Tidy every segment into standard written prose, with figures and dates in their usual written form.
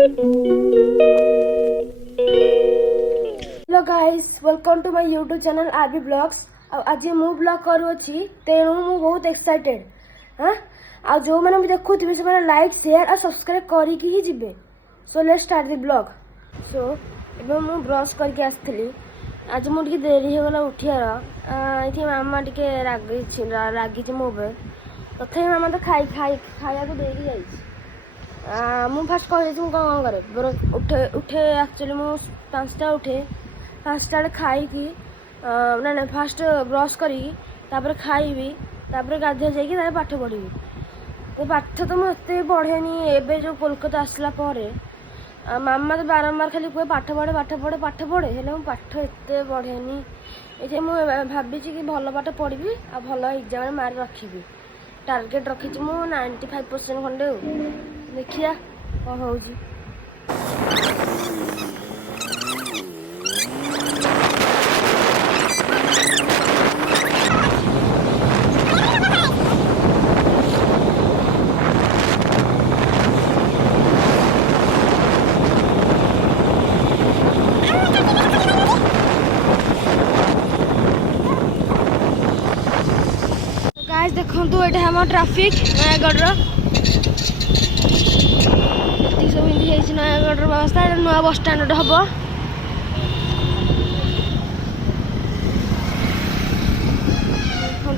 Hello guys, welcome to my YouTube channel RB blogs. आज मु blog करूँगी तेणु मु बहुत एक्साइटेड। हाँ आ जो मैंने भी देखुथिबे से मैंने लाइक शेयर और सब्सक्राइब करके ही जिबे। So let's start the blog. So एबे मु ब्रश करके आसली। आज मु टिके देरी हो गला उठियार। इथि मामा टिके रागी मो पे तथे मामा तो खाया को देरी जाइछि। मु फास्ट कह कौन करे उठे उठे एक्चुअली मु 5टा उठे 5टा खाई ना फास्ट ब्रश करी खाइबी गाधे जाइए पाठ पढ़ी। तो पाठ तो मुझे पढ़ेनी एबे जो कोलकाता आसला मामा तो बारंबार खाली कहे पाठ पढ़े पाठ पढ़े पाठ पढ़े हेल्ले मुझे पाठ एत पढ़ेनी। ये मुझे भावी कि भल पाठ पढ़ी आ भल एग्जाम मार्क रखी। टार्गेट रखी 95% खंडे देखिया कौन हो। गाइस देखो ये हम ट्राफिक नयागढ़ सब हिंदी नयागढ़ व्यवस्था नुआ बस स्टाण्ड हम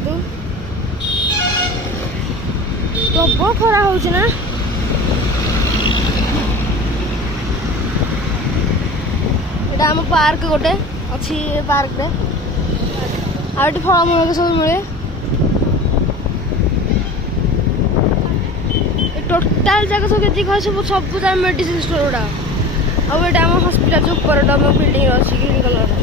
देखु प्रबल खरा हो ना। यहाँ आम पार्क गोटे अच्छी पार्क आठ फलमूल सब मिले। टोटाल जगह सब के सब मेडिसिन स्टोर गुड़ा आम हस्पिटाल जो ऊपर बिल्डिंग अच्छी ग्रीन कलर।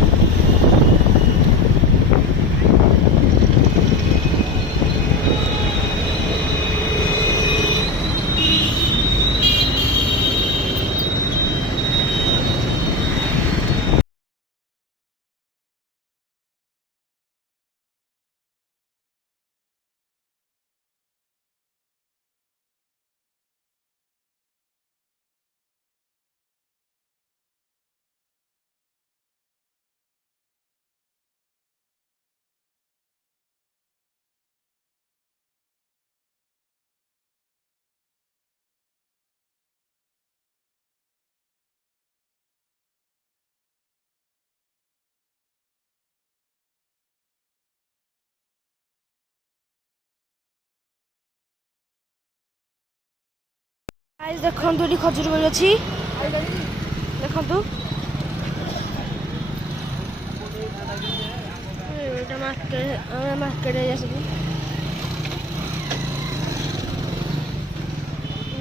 गाइस देखो ये खजूर गछ अच्छी देखो मार्केट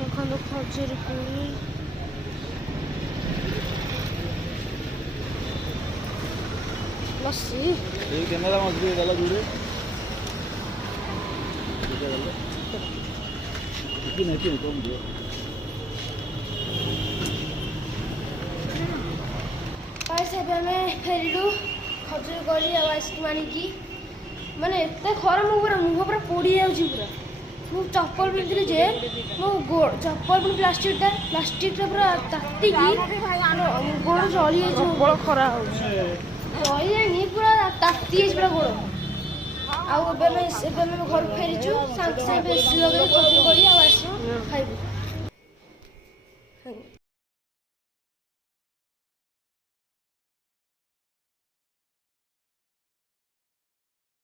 देखो खजूर कोली लस्सी फेरू खजूर कोली आइसक्रीम आनिकी माने एत खर मुह पूरा पोड़ी पूरा मु चप्पल पिंधि जे मो चप्पल पुणी प्लास्टिक पूरा ताती गोड़ जली बड़ खरा होनी पूरा ताती पूरा गोड़ आउ घर फेरीचु सागे सागे एसी लगे खजूर कोली आइसक्रीम खाइबू।